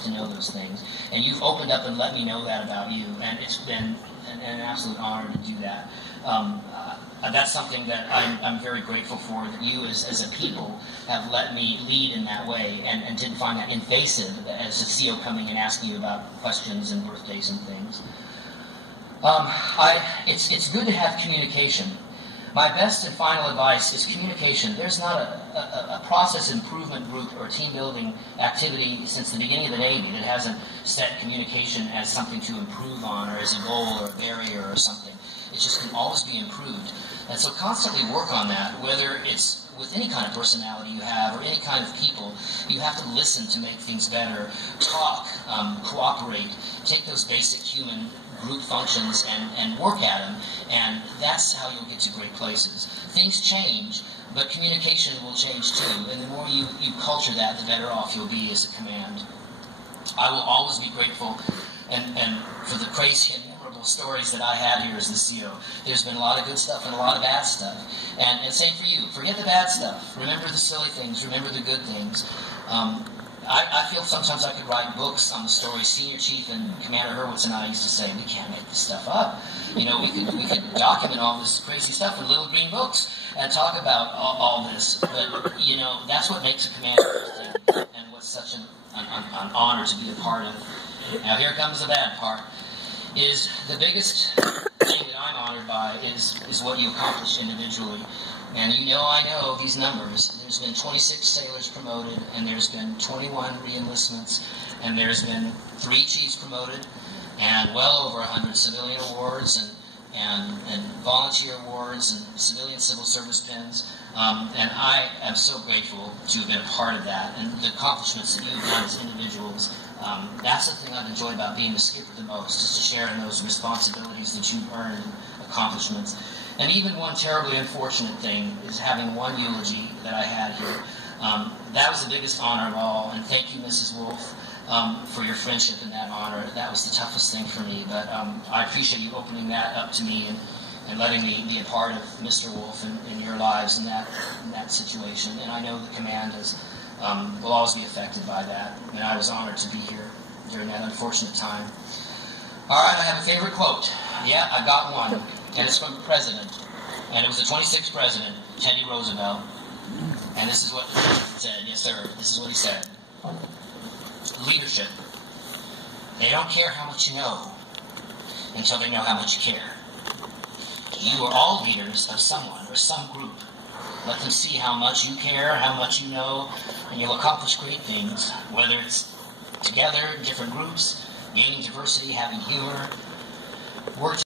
enough to know those things. And you've opened up and let me know that about you, and it's been an absolute honor to do that. That's something that I'm very grateful for, that you as a people have let me lead in that way and didn't find that invasive as a CEO coming and asking you about questions and birthdays and things. It's good to have communication. My best and final advice is communication. There's not a process improvement group or team building activity since the beginning of the Navy that hasn't set communication as something to improve on, or as a goal or a barrier or something. It just can always be improved. And so constantly work on that, whether it's with any kind of personality you have or any kind of people. You have to listen to make things better, talk, cooperate, take those basic human group functions and work at them, and that's how you'll get to great places. Things change, but communication will change too, and the more you culture that, the better off you'll be as a command. I will always be grateful and for the crazy and memorable stories that I had here as the CO. There's been a lot of good stuff and a lot of bad stuff. And same for you. Forget the bad stuff. Remember the silly things. Remember the good things. I feel sometimes I could write books on the stories. Senior Chief and Commander Hurwitz and I used to say, we can't make this stuff up. You know, we could document all this crazy stuff in little green books and talk about all this. But, you know, that's what makes a commander interesting, and what's such an honor to be a part of. Now, here comes the bad part. Is the biggest thing that I'm honored by is what you accomplish individually. And you know, I know these numbers. There's been 26 sailors promoted, and there's been 21 re-enlistments, and there's been 3 chiefs promoted, and well over 100 civilian awards and volunteer awards and civilian civil service pins. And I am so grateful to have been a part of that, and the accomplishments that you've done as individuals. That's the thing I've enjoyed about being the skipper the most, is to share in those responsibilities that you've earned and accomplishments. And even one terribly unfortunate thing is having one eulogy that I had here. That was the biggest honor of all, and thank you, Mrs. Wolf, for your friendship and that honor. That was the toughest thing for me, but I appreciate you opening that up to me and letting me be a part of Mr. Wolf in your lives in that situation. And I know the command will always be affected by that, and I was honored to be here during that unfortunate time. All right, I have a favorite quote. Yeah, I got one, and it's from the president, and it was the 26th president, Teddy Roosevelt, and this is what he said. Yes, sir, this is what he said. Leadership. They don't care how much you know until they know how much you care. You are all leaders of someone or some group. Let them see how much you care, how much you know, and you'll accomplish great things, whether it's together, different groups, gaining diversity, having humor, work